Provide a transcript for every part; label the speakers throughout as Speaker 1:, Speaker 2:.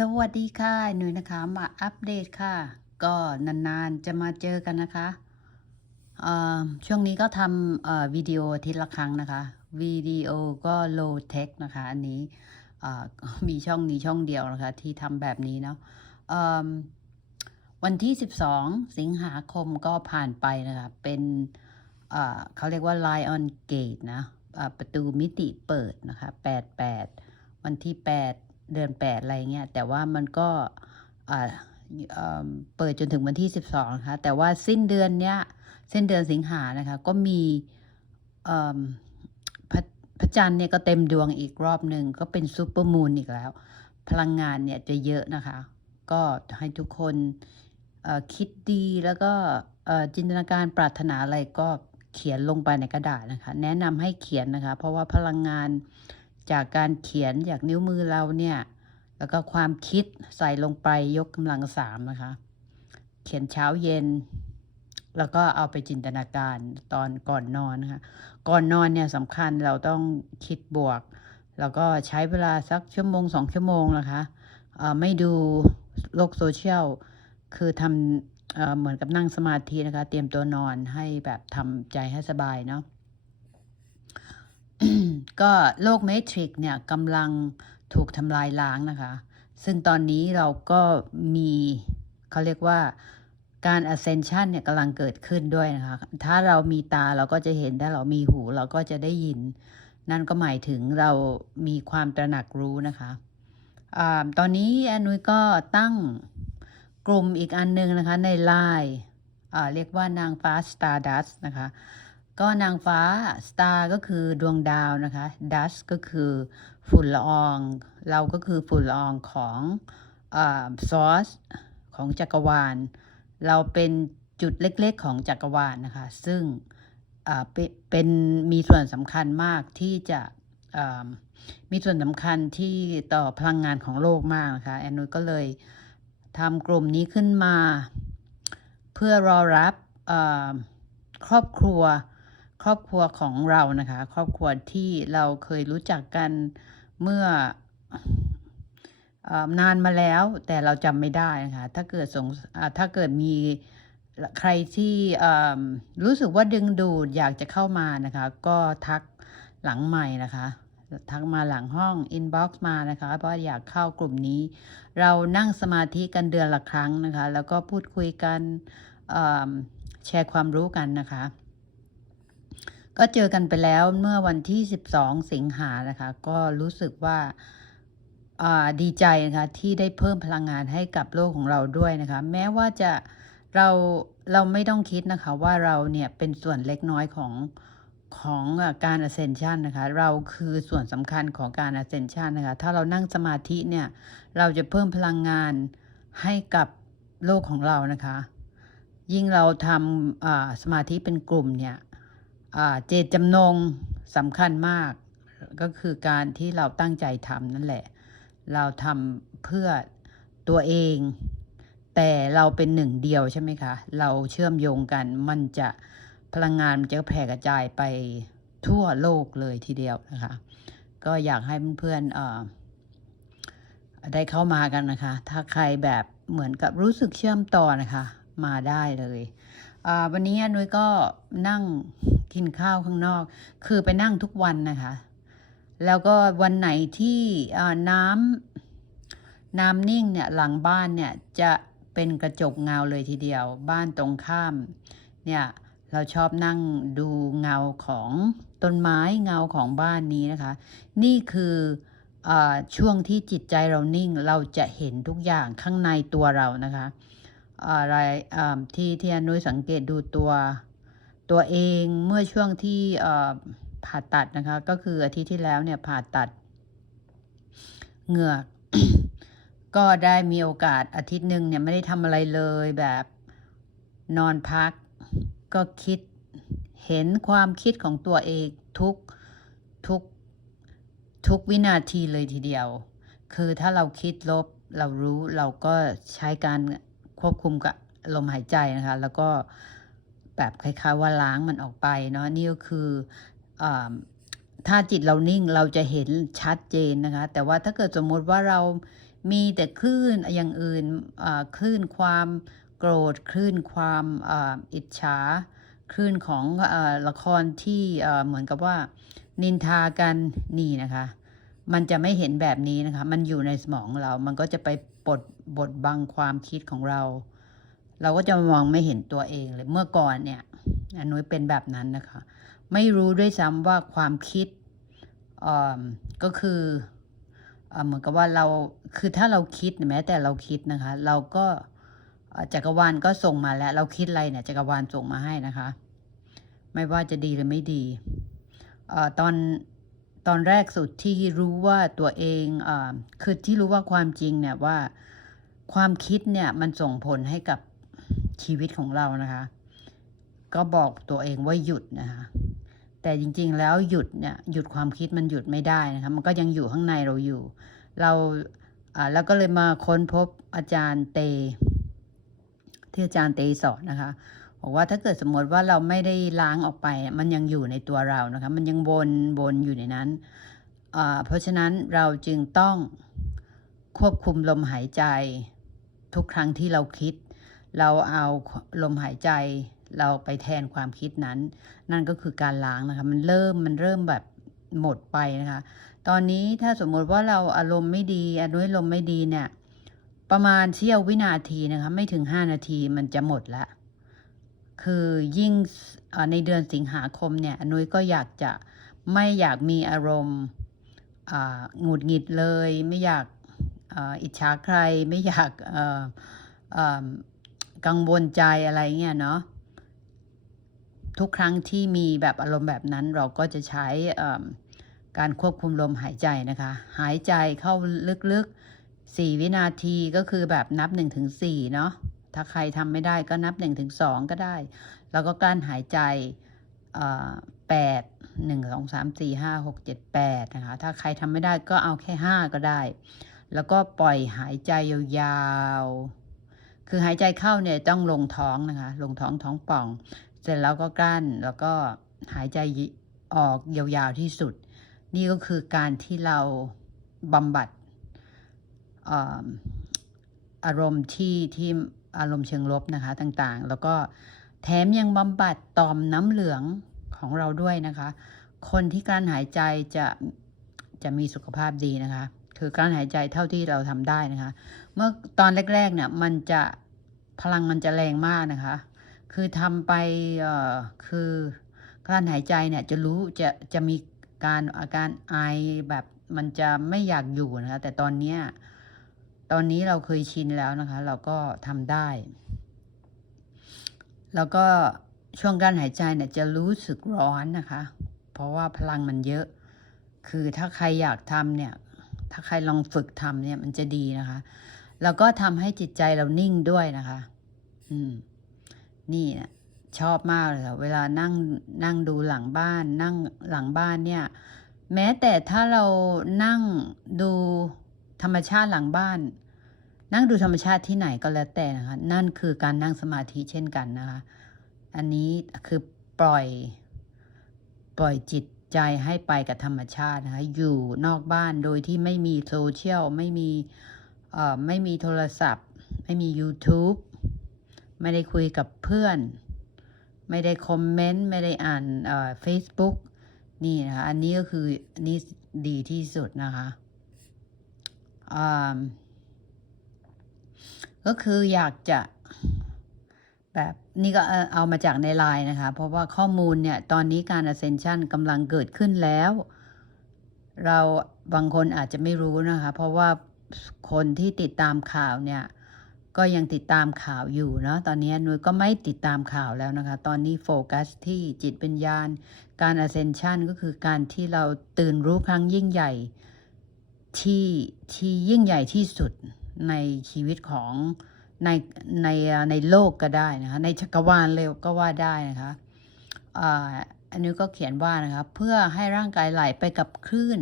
Speaker 1: สวัสดีค่ะหนุ่ยนะคะมาอัปเดตค่ะ ก็นานๆจะมาเจอกันนะคะช่วงนี้ก็ทำวิดีโออาทีละครั้งนะคะวิดีโอก็ low tech นะคะ อันนี้มีช่องนี้ช่องเดียวนะคะที่ทำแบบนี้เนาะวันที่ 12 สิงหาคมก็ผ่านไปนะคะ เป็นเขาเรียกว่า Lion Gate นะประตูมิติเปิดนะคะ 88 วันที่ 8 เดือน8อะไรเงี้ยแต่ว่ามันก็อ่าเปิดจนถึงวันที่12นะคะแต่ว่าสิ้นเดือนเนี้ยสิ้นเดือนสิงหานะคะก็มีเอิ่มพระพระจันทร์เนี่ยก็เต็มดวงอีกรอบหนึ่งก็เป็นซูเปอร์มูนอีกแล้ว พลังงานเนี่ยจะเยอะนะคะ ก็ให้ทุกคนคิดดีแล้วก็จินตนาการปรารถนาอะไรก็เขียนลงไปในกระดาษนะคะ แนะนำให้เขียนนะคะ เพราะว่าพลังงาน จากการเขียนจากนิ้วมือเราเนี่ย แล้วก็ความคิดใส่ลงไปยกกำลังสามนะคะ เขียนเช้าเย็น แล้วก็เอาไปจินตนาการตอนก่อนนอนนะคะ ก่อนนอนเนี่ยสำคัญเราต้องคิดบวก แล้วก็ใช้เวลาสักชั่วโมงสองชั่วโมงนะคะไม่ดูโลกโซเชียล คือทำอเหมือนกับนั่งสมาธินะคะ เตรียมตัวนอนให้แบบทำใจให้สบายเนาะ ก็โลกเมทริกเนี่ยกำลังถูกทำลายล้างนะคะ ซึ่งตอนนี้เราก็มีเขาเรียกว่าการ ascension เนี่ยกำลังเกิดขึ้นด้วยนะคะ ถ้าเรามีตาเราก็จะเห็น ถ้าเรามีหูเราก็จะได้ยิน นั่นก็หมายถึงเรามีความตระหนักรู้นะคะอาตอนนี้แอนนุยก็ตั้งกลุ่มอีกอันหนึงนะคะในไลน์เรียกว่านางฟ้า Stardust นะคะ ก็นางฟ้า Star ก็คือดวงดาวนะคะ Dust ก็คือฝุ่นละออง เราก็คือฝุ่นละอองของซอสของจักรวาล เราเป็นจุดเล็กๆของจักรวาลนะคะ ซึ่งอ่าเปเป็นมีส่วนสำคัญมากที่จะอ่ามีส่วนสำคัญที่ต่อพลังงานของโลกมากนะคะแอนนุยก็เลยทำกลุ่มนี้ขึ้นมา เพื่อรอรับอ่าครอบครัว ครอบครัวของเรานะคะ ครอบครัวที่เราเคยรู้จักกันเมื่อนานมาแล้วแต่เราจำไม่ได้นะคะ ถ้าเกิดสงถ้าเกิดมีใครที่รู้สึกว่าดึงดูดอยากจะเข้ามานะคะ ก็ทักหลังใหม่นะคะทักมาหลังห้อง inbox มานะคะ เพราะอยากเข้ากลุ่มนี้ เรานั่งสมาธิกันเดือนละครั้งนะคะ แล้วก็พูดคุยกันแชร์ความรู้กันนะคะ ก็เจอกันไปแล้วเมื่อวันที่ 12 สิงหานะคะ ก็รู้สึกว่าดีใจนะคะที่ได้เพิ่มพลังงานให้กับโลกของเราด้วยนะคะ แม้ว่าจะเราเราไม่ต้องคิดนะคะว่าเราเนี่ยเป็นส่วนเล็กน้อยของของการ ascension นะคะ เราคือส่วนสำคัญของการ ascension นะคะ ถ้าเรานั่งสมาธิเนี่ย เราจะเพิ่มพลังงานให้กับโลกของเรานะคะ ยิ่งเราทำสมาธิเป็นกลุ่มเนี่ย เจตจำนงสำคัญมากก็คือการที่เราตั้งใจทำนั่นแหละ เราทำเพื่อตัวเอง แต่เราเป็นหนึ่งเดียวใช่ไหมคะ เราเชื่อมโยงกันมันจะพลังงานมันจะแผ่กระจายไปทั่วโลกเลยทีเดียวนะคะ ก็อยากให้เพื่อนๆได้เข้ามากันนะคะ ถ้าใครแบบเหมือนกับรู้สึกเชื่อมต่อนะคะ มาได้เลย วันนี้นุ้ยก็นั่งกินข้าวข้างนอก คือไปนั่งทุกวันนะคะ แล้วก็วันไหนที่อ่าน้ำน้ำนิ่งเนี่ยหลังบ้านเนี่ยจะเป็นกระจกเงาเลยทีเดียว บ้านตรงข้ามเนี่ยเราชอบนั่งดูเงาของต้นไม้เงาของบ้านนี้นะคะ นี่คืออช่วงที่จิตใจเรานิ่งเราจะเห็นทุกอย่างข้างในตัวเรานะคะ อะไรอ่ที่ที่อนุสังเกตดูตัวตัวเองเมื่อช่วงที่ผ่าตัดนะคะ ก็คืออาทิตย์ที่แล้วเนี่ยผ่าตัดเหงือก ก็ได้มีโอกาสอาทิตย์หนึ่งเนี่ยไม่ได้ทำอะไรเลยแบบนอนพัก ก็คิดเห็นความคิดของตัวเองทุกทุกทุกวินาทีเลยทีเดียว คือถ้าเราคิดลบเรารู้เราก็ใช้การ ควบคุมกับลมหายใจนะคะ แล้วก็แบบคล้ายๆว่าล้างมันออกไปเนาะนี่ก็คืออถ้าจิตเรานิ่งเราจะเห็นชัดเจนนะคะ แต่ว่าถ้าเกิดสมมุติว่าเรามีแต่คลื่นอย่างอื่นคลื่นความโกรธคลื่นความอ,อิจฉาคลื่นของอละครที่เหมือนกับว่านินทากันนี่นะคะ มันจะไม่เห็นแบบนี้นะคะ มันอยู่ในสมองเรา มันก็จะไปปลด บดบังความคิดของเรา เราก็จะมองไม่เห็นตัวเองเลยเมื่อก่อนเนี่ยอันนุ้ยเป็นแบบนั้นนะคะ ไม่รู้ด้วยซ้ำว่าความคิดอ่าก็คืออเหมือนกับว่าเราคือถ้าเราคิดแม้แต่เราคิดนะคะ เราก็จักรวาลก็ส่งมาแล้ว เราคิดอะไรเนี่ยจักรวาลส่งมาให้นะคะ ไม่ว่าจะดีหรือไม่ดีอตอนตอนแรกสุดที่รู้ว่าตัวเองอคือที่รู้ว่าความจริงเนี่ยว่า ความคิดเนี่ยมันส่งผลให้กับชีวิตของเรานะคะ ก็บอกตัวเองว่าหยุดนะคะ แต่จริงๆแล้วหยุดเนี่ยหยุดความคิดมันหยุดไม่ได้นะคะมันก็ยังอยู่ข้างในเราอยู่ เราอ่าแล้วก็เลยมาค้นพบอาจารย์เต ที่อาจารย์เตสอนนะคะบอกว่าถ้าเกิดสมมติว่าเราไม่ได้ล้างออกไป มันยังอยู่ในตัวเรานะคะ มันยังวนวนอยู่ในนั้นอ่าเพราะฉะนั้นเราจึงต้องควบคุมลมหายใจ ทุกครั้งที่เราคิด เราเอาลมหายใจเราไปแทนความคิดนั้น นั่นก็คือการล้างนะคะ มันเริ่มมันเริ่มแบบหมดไปนะคะ ตอนนี้ถ้าสมมติว่าเราอารมณ์ไม่ดีอนุอารมณ์ไม่ดีเนี่ย ประมาณเสี้ยววินาทีนะคะ ไม่ถึง 5 นาทีมันจะหมดละ คือยิ่งในเดือนสิงหาคมเนี่ยอนุ้ยก็อยากจะไม่อยากมีอารมณ์หงุดหงิดเลย ไม่อยาก อิจฉาใครไม่อยากกังวลใจอะไรเงี้ยเนาะทุกครั้งที่มีแบบอารมณ์แบบนั้นเราก็จะใช้การควบคุมลมหายใจนะคะ หายใจเข้าลึกๆ 4 วินาทีก็คือแบบนับ1ถึง4เนาะถ้าใครทำไม่ได้ก็นับ1ถึง2ก็ได้ แล้วก็กลั้นหายใจแปดหนึ่งสองสามสี่ห้าหกเจ็ดแปดนะคะ ถ้าใครทำไม่ได้ก็เอาแค่ห้าก็ได้ แล้วก็ปล่อยหายใจยาวๆ คือหายใจเข้าเนี่ยต้องลงท้องนะคะ ลงท้องท้องป่อง เสร็จแล้วก็กลั้น แล้วก็หายใจออกยาวๆที่สุด นี่ก็คือการที่เราบำบัดอาอารมณ์ที่ที่อารมณ์เชิงลบนะคะต่างๆ แล้วก็แถมยังบำบัดต่อมน้ำเหลืองของเราด้วยนะคะ คนที่กลั้นหายใจจะจะมีสุขภาพดีนะคะ คือกลั้นหายใจเท่าที่เราทำได้นะคะ เมื่อตอนแรกๆเนี่ยมันจะพลังมันจะแรงมากนะคะ คือทำไปคือกลั้นหายใจเนี่ยจะรู้จะจะมีการอาการไอแบบมันจะไม่อยากอยู่นะคะ แต่ตอนเนี้ยตอนนี้เราเคยชินแล้วนะคะ เราก็ทำได้ แล้วก็ช่วงการหายใจเนี่ยจะรู้สึกร้อนนะคะ เพราะว่าพลังมันเยอะ คือถ้าใครอยากทำเนี่ย ถ้าใครลองฝึกทำเนี่ยมันจะดีนะคะ แล้วก็ทำให้จิตใจเรานิ่งด้วยนะคะ อืม นี่นะชอบมากเลยค่ะเวลานั่งนั่งดูหลังบ้าน นั่งหลังบ้านเนี่ย แม้แต่ถ้าเรานั่งดูธรรมชาติหลังบ้าน นั่งดูธรรมชาติที่ไหนก็แล้วแต่นะคะ นั่นคือการนั่งสมาธิเช่นกันนะคะ อันนี้คือปล่อย ปล่อยจิต ใจให้ไปกับธรรมชาตินะคะ อยู่นอกบ้านโดยที่ไม่มีโซเชียล ไม่มีเอ่อไม่มีโทรศัพท์ ไม่มี YouTube ไม่ได้คุยกับเพื่อน ไม่ได้คอมเมนต์ ไม่ได้อ่านเอ่อ Facebook นี่นะคะ อันนี้ก็คืออันนี้ดีที่สุดนะคะก็คืออยากจะ แบบนี่ก็เอามาจากในไลน์นะคะ เพราะว่าข้อมูลเนี่ย ตอนนี้การ ascension กำลังเกิดขึ้นแล้ว เราบางคนอาจจะไม่รู้นะคะ เพราะว่าคนที่ติดตามข่าวเนี่ย ก็ยังติดตามข่าวอยู่เนาะตอนนี้นุ้ยก็ไม่ติดตามข่าวแล้วนะคะ ตอนนี้โฟกัสที่จิตวิญญาณ การ ascension ก็คือการที่เราตื่นรู้ครั้งยิ่งใหญ่ที่ที่ยิ่งใหญ่ที่สุดในชีวิตของ ในในในโลกก็ได้นะคะในจักรวาลเลยก็ว่าได้นะคะอันนี้ก็เขียนว่านะคะเพื่อให้ร่างกายไหลไปกับคลื่น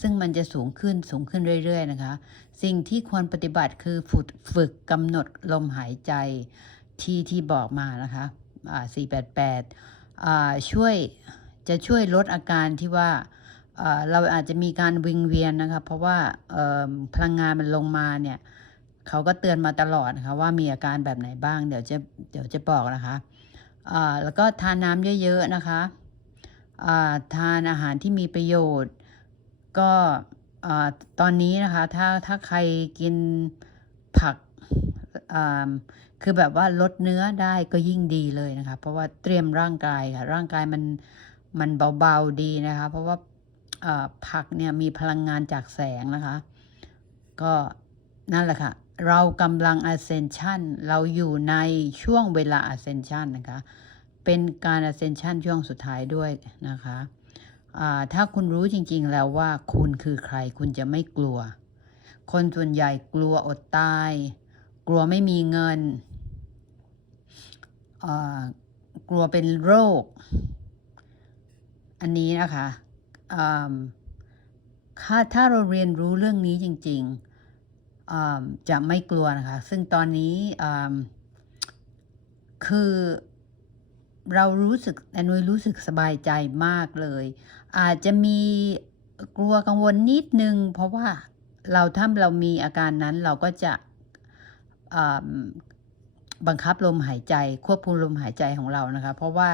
Speaker 1: ซึ่งมันจะสูงขึ้นสูงขึ้นเรื่อยๆนะคะ สิ่งที่ควรปฏิบัติคือฝึกฝึกกำหนดลมหายใจที่ที่บอกมานะคะอ่า488อ่าช่วยจะช่วยลดอาการที่ว่าเราอาจจะมีการวิงเวียนนะคะเพราะว่าพลังงานมันลงมาเนี่ย เขาก็เตือนมาตลอดนะคะว่ามีอาการแบบไหนบ้าง เดี๋ยวจะเดี๋ยวจะบอกนะคะแล้วก็ทานน้ำเยอะๆนะคะาทานอาหารที่มีประโยชน์ ก็ตอนนี้นะคะถ้าถ้าใครกินผักคือแบบว่าลดเนื้อได้ก็ยิ่งดีเลยนะคะ เพราะว่าเตรียมร่างกายค่ะร่างกายมันมันเบาๆดีนะคะ เพราะว่าผักเนี่ยมีพลังงานจากแสงนะคะ ก็นั่นแหละค่ะ เรากำลัง ascension เราอยู่ในช่วงเวลา ascension นะคะ เป็นการ ascension ช่วงสุดท้ายด้วยนะคะถ้าคุณรู้จริงๆแล้วว่าคุณคือใครคุณจะไม่กลัว คนส่วนใหญ่กลัวอดตาย กลัวไม่มีเงิน กลัวเป็นโรค อันนี้นะคะถ้าถ้าเราเรียนรู้เรื่องนี้จริง ๆ จะไม่กลัวนะคะ ซึ่งตอนนี้คือเรารู้สึกแอนนุยรู้สึกสบายใจมากเลย อาจจะมีกลัวกังวลนิดนึง เพราะว่าเราถ้าเรามีอาการนั้นเราก็จะบังคับลมหายใจ ควบคุมลมหายใจของเรานะคะ เพราะว่า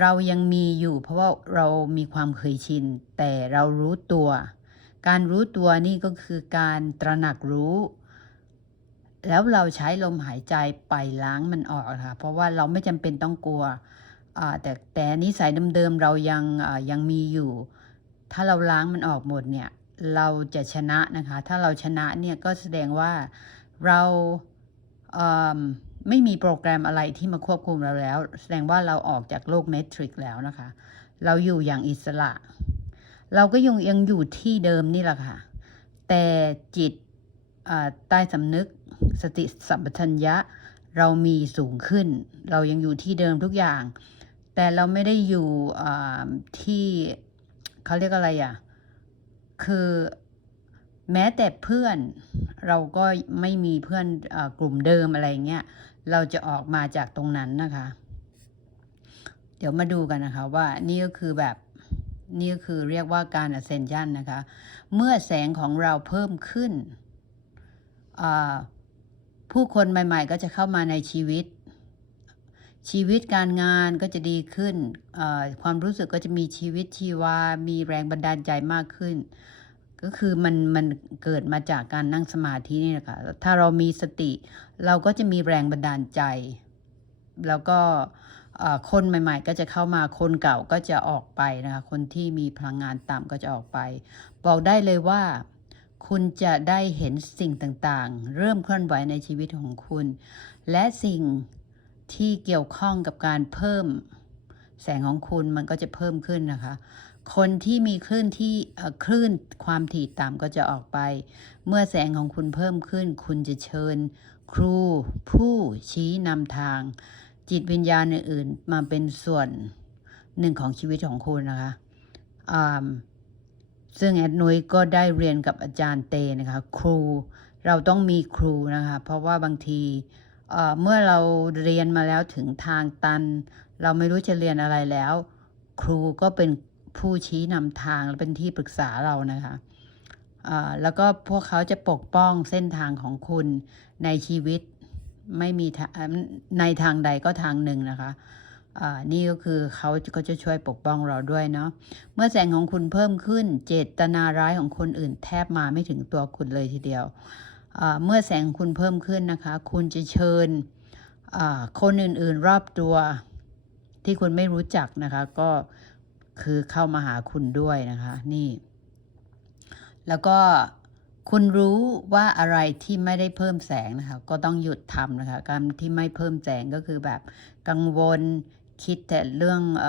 Speaker 1: เรายังมีอยู่ เพราะว่าเรามีความเคยชิน แต่เรารู้ตัว การรู้ตัวนี่ก็คือการตระหนักรู้ แล้วเราใช้ลมหายใจไปล้างมันออกค่ะ เพราะว่าเราไม่จำเป็นต้องกลัว แต่แต่นิสัยเดิมๆเรายังยังมีอยู่ ถ้าเราล้างมันออกหมดเนี่ยเราจะชนะนะคะ ถ้าเราชนะเนี่ยก็แสดงว่าเราเไม่มีโปรแกรมอะไรที่มาควบคุมเราแล้ว แสดงว่าเราออกจากโลกเมทริกแล้วนะคะ เราอยู่อย่างอิสระ เราก็ยังยังอยู่ที่เดิมนี่แหละค่ะ แต่จิตใต้สำนึกสติสัมปชัญญะ เรามีสูงขึ้น เรายังอยู่ที่เดิมทุกอย่าง แต่เราไม่ได้อยู่ที่เขาเรียกอะไรอะ คือแม้แต่เพื่อนเราก็ไม่มีเพื่อนอกลุ่มเดิมอะไรเงี้ย เราจะออกมาจากตรงนั้นนะคะ เดี๋ยวมาดูกันนะคะว่านี่ก็คือแบบ นี่คือเรียกว่าการ ascension นะคะ เมื่อแสงของเราเพิ่มขึ้น ผู้คนใหม่ ๆ ก็จะเข้ามาในชีวิต ชีวิตการงานก็จะดีขึ้น ความรู้สึกก็จะมีชีวิตชีวา มีแรงบันดาลใจมากขึ้น ก็คือมันมันเกิดมาจากการนั่งสมาธินี่แหละคะ ถ้าเรามีสติ เราก็จะมีแรงบันดาลใจ แล้วก็เคนใหม่ ๆ ก็จะเข้ามาคนเก่าก็จะออกไปนะคะคนที่มีพลังงานต่ำก็จะออกไป บอกได้เลยว่า คุณจะได้เห็นสิ่งต่างๆ เริ่มเคลื่อนไหวในชีวิตของคุณ และสิ่งที่เกี่ยวข้องกับการเพิ่มแสงของคุณมันก็จะเพิ่มขึ้นนะคะ คนที่มีคลื่นที่คลื่นความถี่ต่ำก็จะออกไป เมื่อแสงของคุณเพิ่มขึ้น คุณจะเชิญ ครู ผู้ชี้นำทาง จิตวิญญาณอื่นๆมาเป็นส่วนหนึ่งของชีวิตของคุณนะคะซึ่งแอดนุยก็ได้เรียนกับอาจารย์เตนะคะ ครูเราต้องมีครูนะคะ เพราะว่าบางทีเมื่อเราเรียนมาแล้วถึงทางตัน เราไม่รู้จะเรียนอะไรแล้ว ครูก็เป็นผู้ชี้นำทางและเป็นที่ปรึกษาเรานะคะแล้วก็พวกเขาจะปกป้องเส้นทางของคุณในชีวิต ไม่มีทางในทางใดก็ทางหนึ่งนะคะอ่านี่ก็คือเขาก็จะช่วยปกป้องเราด้วยเนาะเมื่อแสงของคุณเพิ่มขึ้น เจตนาร้ายของคนอื่นแทบมาไม่ถึงตัวคุณเลยทีเดียวเมื่อแสงคุณเพิ่มขึ้นนะคะ คุณจะเชิญคนอื่นๆรอบตัวที่คุณไม่รู้จักนะคะ ก็คือเข้ามาหาคุณด้วยนะคะ นี่ แล้วก็ คุณรู้ว่าอะไรที่ไม่ได้เพิ่มแสงนะคะ ก็ต้องหยุดทำนะคะการที่ไม่เพิ่มแสงก็คือแบบกังวลคิดแต่เรื่องอ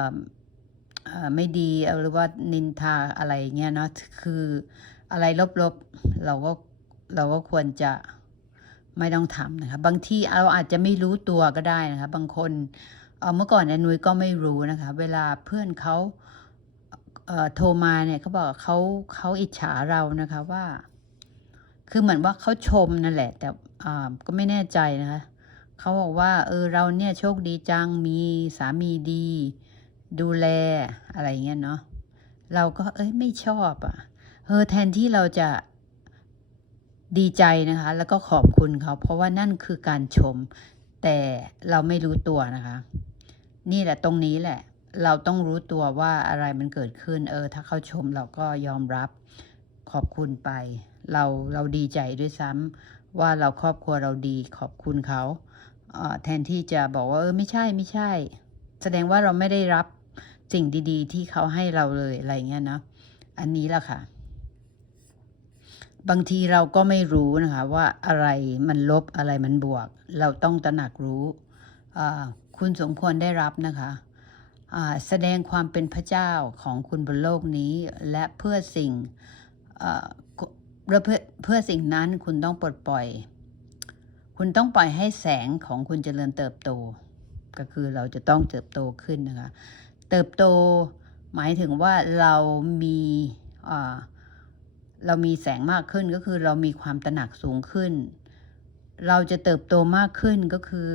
Speaker 1: อไม่ดีหรือว่านินทาอะไรเงี้ยเนาะคืออะไรลบๆเราก็เราก็ควรจะไม่ต้องทำนะคะบางทีเราอาจจะไม่รู้ตัวก็ได้นะคะ บางคนเอ่อเมื่อก่อนแอนุยก็ไม่รู้นะคะ เวลาเพื่อนเขาโทรมาเนี่ยเขาบอกเขาเขาอิจฉาเรานะคะว่า คือเหมือนว่าเขาชมนั่นแหละ แต่ก็ไม่แน่ใจนะคะเขาบอกว่า เออเราเนี่ยโชคดีจังมีสามีดี ดูแลอะไรเงี้ยเนาะเราก็เอ้ยไม่ชอบอะ่ะเออแทนที่เราจะดีใจนะคะ แล้วก็ขอบคุณเขา เพราะว่านั่นคือการชม แต่เราไม่รู้ตัวนะคะ นี่แหละตรงนี้แหละ เราต้องรู้ตัวว่าอะไรมันเกิดขึ้น เออ ถ้าเขาชมเราก็ยอมรับขอบคุณไป เราเราดีใจด้วยซ้ำว่าเราครอบครัวเราดีขอบคุณเขาแทนที่จะบอกว่าเออไม่ใช่ไม่ใช่ แสดงว่าเราไม่ได้รับสิ่งดีๆ ที่เขาให้เราเลยอะไรเงี้ยนะอันนี้แหละค่ะ บางทีเราก็ไม่รู้นะคะว่าอะไรมันลบอะไรมันบวก เราต้องตระหนักรู้คุณสมควรได้รับนะคะแสดงความเป็นพระเจ้าของคุณบนโลกนี้ และเพื่อสิ่ง เพื่อเพื่อสิ่งนั้นคุณต้องปลดปล่อย คุณต้องปล่อยให้แสงของคุณเจริญเติบโต ก็คือเราจะต้องเติบโตขึ้นนะคะ เติบโตหมายถึงว่าเรามีเรามีแสงมากขึ้นก็คือเรามีความตระหนักสูงขึ้น เราจะเติบโตมากขึ้นก็คือ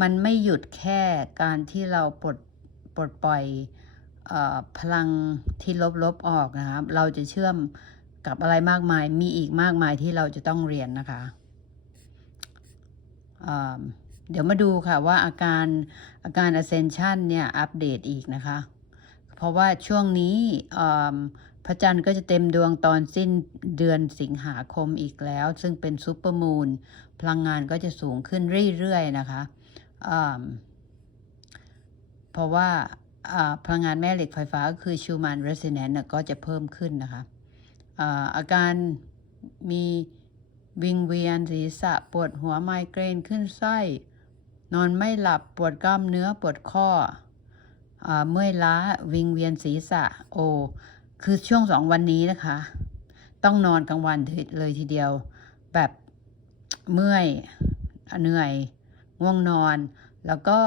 Speaker 1: มันไม่หยุดแค่การที่เราปลดปลดปล่อยอพลังที่ลบๆออกนะครับ เราจะเชื่อม กับอะไรมากมายมีอีกมากมายที่เราจะต้องเรียนนะคะ เดี๋ยวมาดูค่ะว่าอาการอาการ ascension เนี่ยอัปเดตอีกนะคะ เพราะว่าช่วงนี้พระจันทร์ก็จะเต็มดวงตอนสิ้นเดือนสิงหาคมอีกแล้ว ซึ่งเป็นซูเปอร์มูนพลังงานก็จะสูงขึ้นเรื่อยๆนะคะเพราะว่าพลังงานแม่เหล็กไฟฟ้าก็คือชูมันเรสเนนต์ก็จะเพิ่มขึ้นนะคะ อาการมีวิงเวียนศีรษะปวดหัวไมเกรนขึ้นไส้ นอนไม่หลับปวดกล้ามเนื้อปวดข้ออเมื่อยล้าวิงเวียนศีรษะโอ คือช่วงสองวันนี้นะคะ ต้องนอนกลางวันเลยทีเดียว แบบเมื่อยเหนื่อยง่วงนอน แล้วก็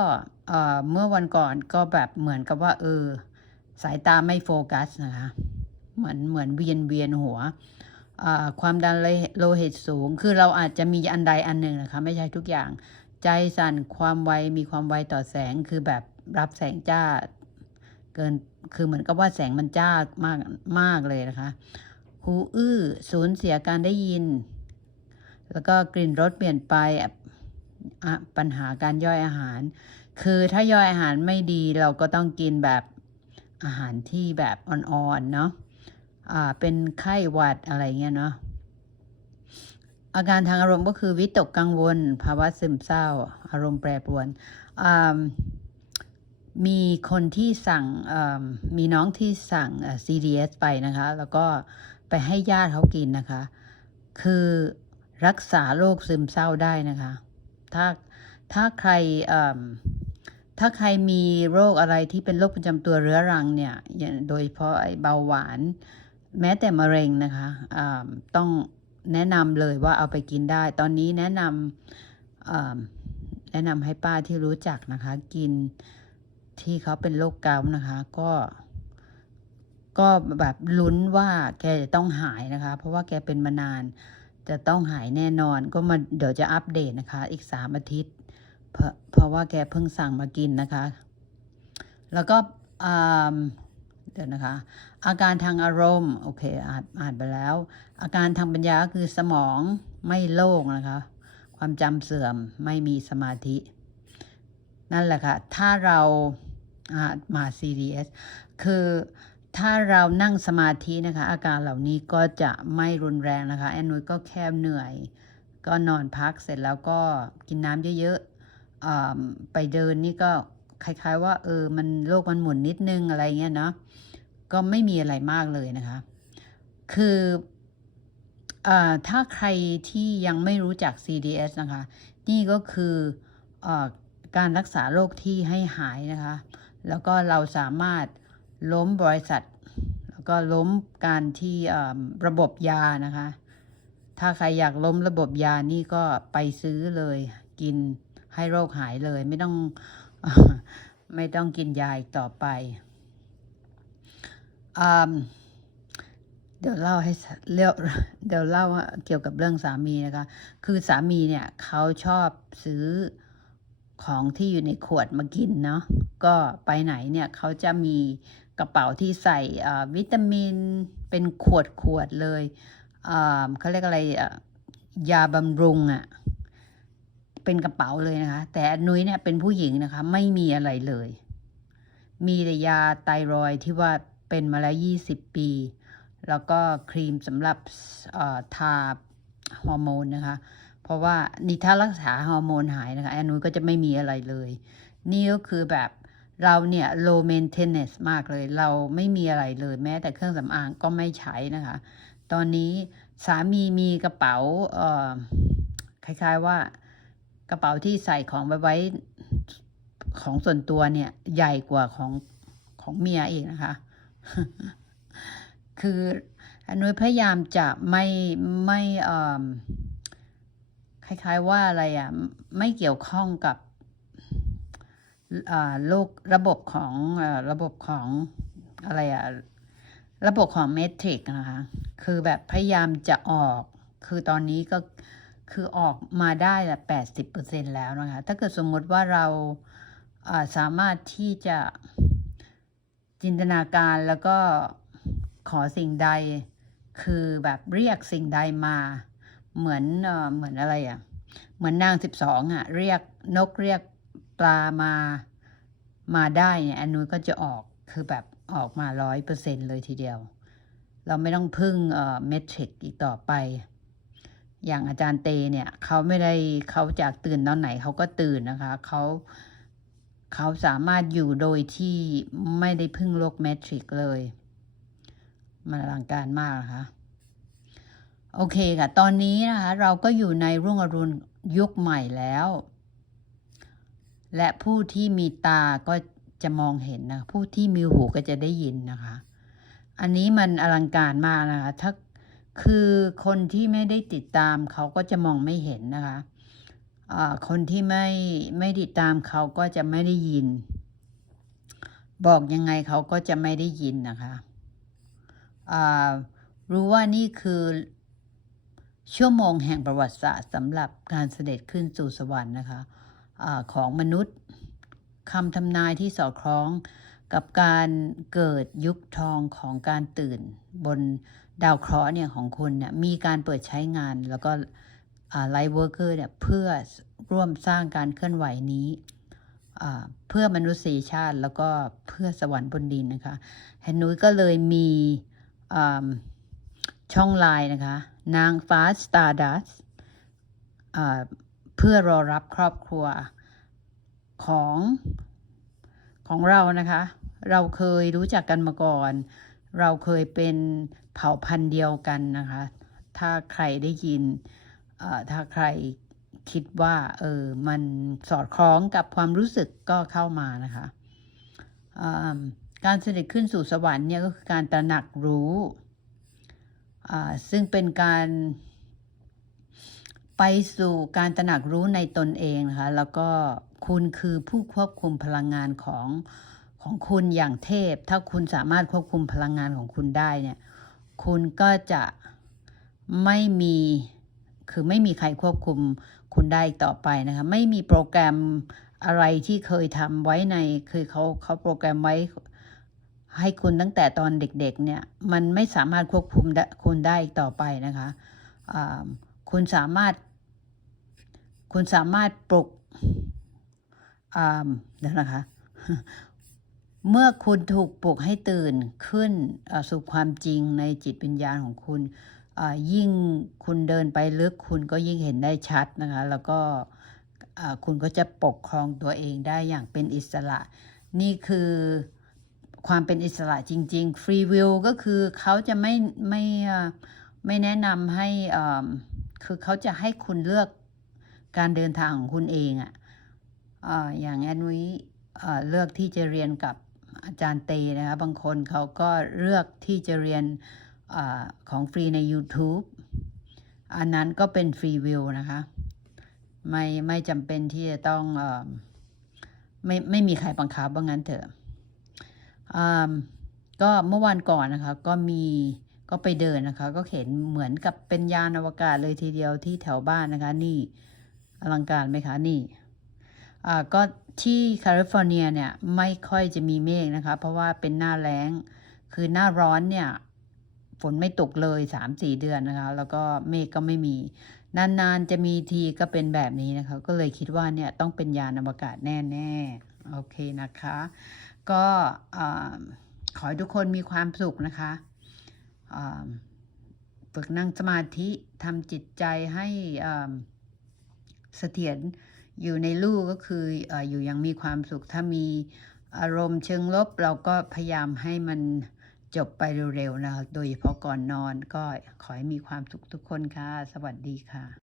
Speaker 1: เมื่อวันก่อนก็แบบเหมือนกับว่าเออสายตาไม่โฟกัสนะคะ เหมือนเหมือนเวียนเวียนหัวความดันโลหิตสูง คือเราอาจจะมีอันใดอันหนึ่งนะคะ ไม่ใช่ทุกอย่าง ใจสั่น ความไว มีความไวต่อแสง คือแบบรับแสงจ้า เกิน คือเหมือนกับว่าแสงมันจ้ามากมากเลยนะคะ หูอื้อ สูญเสียการได้ยิน แล้วก็กลิ่นรสเปลี่ยนไปปัญหาการย่อยอาหาร คือถ้าย่อยอาหารไม่ดีเราก็ต้องกินแบบอาหารที่แบบอ่อนๆเนาะ อ่าเป็นไข้หวัดอะไรเงี้ยเนาะอาการทางอารมณ์ก็คือวิตกกังวล ภาวะซึมเศร้า อารมณ์แปรปรวนอ่ามีคนที่สั่งมีน้องที่สั่ง CDS ไปนะคะ แล้วก็ไปให้ญาติเขากินนะคะ คือรักษาโรคซึมเศร้าได้นะคะ ถ้าถ้าใครถ้าใครมีโรคอะไรที่เป็นโรคประจำตัวเรื้อรังเนี่ย โดยเฉพาะไอเบาหวาน แม้แต่มะเร็งนะคะะต้องแนะนำเลยว่าเอาไปกินได้ ตอนนี้แนะนำแนะนำให้ป้าที่รู้จักนะคะ กินที่เขาเป็นโรคเกาต์นะคะ ก็ ก็แบบลุ้นว่าแกจะต้องหายนะคะ เพราะว่าแกเป็นมานาน จะต้องหายแน่นอน ก็มาเดี๋ยวจะอัปเดตนะคะ อีกสามอาทิตย์ เพราะเพราะว่าแกเพิ่งสั่งมากินนะคะ แล้วก็ เดี๋ยวนะคะ อาการทางอารมณ์โอเคอ่านอ่านไปแล้ว อาการทางปัญญาคือสมองไม่โล่งนะคะ ความจำเสื่อมไม่มีสมาธิ นั่นแหละค่ะ ถ้าเรามา CDS คือถ้าเรานั่งสมาธินะคะ อาการเหล่านี้ก็จะไม่รุนแรงนะคะ แอนนุยก็แค่เหนื่อย ก็นอนพักเสร็จแล้วก็กินน้ำเยอะๆไปเดินนี่ก็ คล้ายๆ ว่าเออมันโลกมันหมุนนิดนึงอะไรเงี้ยเนาะก็ไม่มีอะไรมากเลยนะคะ คืออถ้าใครที่ยังไม่รู้จัก CDS นะคะ นี่ก็คืออการรักษาโรคที่ให้หายนะคะ แล้วก็เราสามารถล้มบริษัท แล้วก็ล้มการที่ระบบยานะคะ ถ้าใครอยากล้มระบบยานี่ก็ไปซื้อเลยกินให้โรคหายเลยไม่ต้อง ไม่ต้องกินยาอีกต่อไปเดี๋ยวเล่าให้เล่าเดี๋ยวเล่าเกี่ยวกับเรื่องสามีนะคะ คือสามีเนี่ยเขาชอบซื้อของที่อยู่ในขวดมากินเนาะ ก็ไปไหนเนี่ยเขาจะมีกระเป๋าที่ใส่วิตามินเป็นขวดขวดๆเลยเขาเรียกอะไรยาบำรุงอะ เป็นกระเป๋าเลยนะคะ แต่นุ้ยเนี่ยเป็นผู้หญิงนะคะ ไม่มีอะไรเลย มีแต่ยาไตรอยที่ว่าเป็นมาแล้วยี่สิบปี แล้วก็ครีมสำหรับทาฮอร์โมนนะคะ เพราะว่านี่ถ้ารักษาฮอร์โมนหายนะคะแอนนุ้ยก็จะไม่มีอะไรเลย นี่ก็คือแบบเราเนี่ย low maintenance มากเลย เราไม่มีอะไรเลยแม้แต่เครื่องสำอางก็ไม่ใช้นะคะ ตอนนี้สามีมีกระเป๋าคล้ายๆว่า กระเป๋าที่ใส่ของไว้ไว้ของส่วนตัวเนี่ย ใหญ่กว่าของของเมียเองนะคะ คืออนุยพยายามจะไม่ไม่คล้ายๆว่าอะไรอะไม่เกี่ยวข้องกับโลกระบบของอระบบของอะไรอะระบบของเมทริกนะคะ คือแบบพยายามจะออก คือตอนนี้ก็ คือออกมาได้ละแปดสิบเปอร์เซ็นแล้วนะคะ ถ้าเกิดสมมติว่าเราสามารถที่จะจินตนาการแล้วก็ขอสิ่งใด คือแบบเรียกสิ่งใดมา เหมือนเอ่อเหมือนอะไรอะ่ะ เหมือนนางสิบสองอะ เรียกนกเรียกปลามามาได้เนี่ยอันนู้นก็จะออกคือแบบออกมาร้อยเปอร์เซ็นเลยทีเดียว เราไม่ต้องพึ่งเอ่อเมทริกอีกต่อไป อย่างอาจารย์เตเนี่ยเขาไม่ได้เขาจากตื่นตอนไหนเขาก็ตื่นนะคะเขาเขาสามารถอยู่โดยที่ไม่ได้พึ่งโลกเมทริกเลย มันอลังการมากนะคะโอเคค่ะ ตอนนี้นะคะเราก็อยู่ในรุ่งอรุณยุคใหม่แล้ว และผู้ที่มีตาก็จะมองเห็นนะ ผู้ที่มีหูก็จะได้ยินนะคะ อันนี้มันอลังการมากนะคะ ถ้า คือคนที่ไม่ได้ติดตามเขาก็จะมองไม่เห็นนะคะคนที่ไม่ไม่ติดตามเขาก็จะไม่ได้ยิน บอกยังไงเขาก็จะไม่ได้ยินนะคะรู้ว่านี่คือชั่วโมงแห่งประวัติศาสตร์สำหรับการเสด็จขึ้นสู่สวรรค์นะคะอาของมนุษย์คำทำนายที่สอดคล้อง กับการเกิดยุคทองของการตื่น บนดาวเคราะห์เนี่ยของคุณเนี่ยมีการเปิดใช้งานแล้วก็ไลท์เวิร์กเกอร์เนี่ยเพื่อร่วมสร้างการเคลื่อนไหวนี้เพื่อมนุษยชาติแล้วก็เพื่อสวรรค์บนดินนะคะแฮนนุ้ยก็เลยมีช่องไลน์นะคะ นางฟ้า Stardust อ่าเพื่อรอรับครอบครัวของของเรานะคะ เราเคยรู้จักกันมาก่อน เราเคยเป็นเผ่าพันธุ์เดียวกันนะคะ ถ้าใครได้ยินถ้าใครคิดว่าเออมันสอดคล้องกับความรู้สึกก็เข้ามานะคะการเสด็จขึ้นสู่สวรรค์เนี่ยก็คือการตระหนักรู้ซึ่งเป็นการไปสู่การตระหนักรู้ในตนเองนะคะแล้วก็คุณคือผู้ควบคุมพลังงานของ ของคุณอย่างเทพ ถ้าคุณสามารถควบคุมพลังงานของคุณได้เนี่ย คุณก็จะไม่มีคือไม่มีใครควบคุมคุณได้ต่อไปนะคะ ไม่มีโปรแกรมอะไรที่เคยทำไว้ในคือเขาเขาโปรแกรมไว้ให้คุณตั้งแต่ตอนเด็กๆเนี่ย มันไม่สามารถควบคุมคุณได้อีกต่อไปนะคะคุณสามารถ คุณสามารถปลุกอ่าเดี๋ยวนะคะ เมื่อคุณถูกปลุกให้ตื่นขึ้นสู่ความจริงในจิตวิญญาณของคุณ ยิ่งคุณเดินไปลึกคุณก็ยิ่งเห็นได้ชัดนะคะ แล้วก็คุณก็จะปกครองตัวเองได้อย่างเป็นอิสระ นี่คือความเป็นอิสระจริงๆฟรีวิลก็คือเขาจะไม่ไม่ไม่แนะนำให้อ่าคือเขาจะให้คุณเลือกการเดินทางของคุณเองอะอ่าอย่างแอนนุ้ยเลือกที่จะเรียนกับ อาจารย์เตนะคะบางคนเขาก็เลือกที่จะเรียนอของฟรีใน YouTube อันนั้นก็เป็นฟรีวิวนะคะ ไม่ไม่จำเป็นที่จะต้องอไม่ไม่มีใครบังคับว่างั้นเถอะอ่าก็เมื่อวันก่อนนะคะ ก็มีก็ไปเดินนะคะ ก็เห็นเหมือนกับเป็นยานอวกาศเลยทีเดียวที่แถวบ้านนะคะ นี่อลังการไหมคะนี่ ก็ที่แคลิฟอร์เนียเนี่ยไม่ค่อยจะมีเมฆนะคะ เพราะว่าเป็นหน้าแล้ง คือหน้าร้อนเนี่ยฝนไม่ตกเลยสามสี่เดือนนะคะ แล้วก็เมฆก็ไม่มี นานๆจะมีทีก็เป็นแบบนี้นะคะ ก็เลยคิดว่าเนี่ยต้องเป็นยานอวกาศแน่ๆ โอเคนะคะ ก็ขอให้ทุกคนมีความสุขนะคะฝึกนั่งสมาธิทำจิตใจให้เสถียร อยู่ในลูกก็คืออยู่อยังมีความสุขถ้ามีอารมณ์เชิงลบ เราก็พยายามให้มันจบไปเร็วๆนะคะโดยเฉพาะก่อนนอนก็ขอให้มีความสุขทุกคนค่ะ สวัสดีค่ะ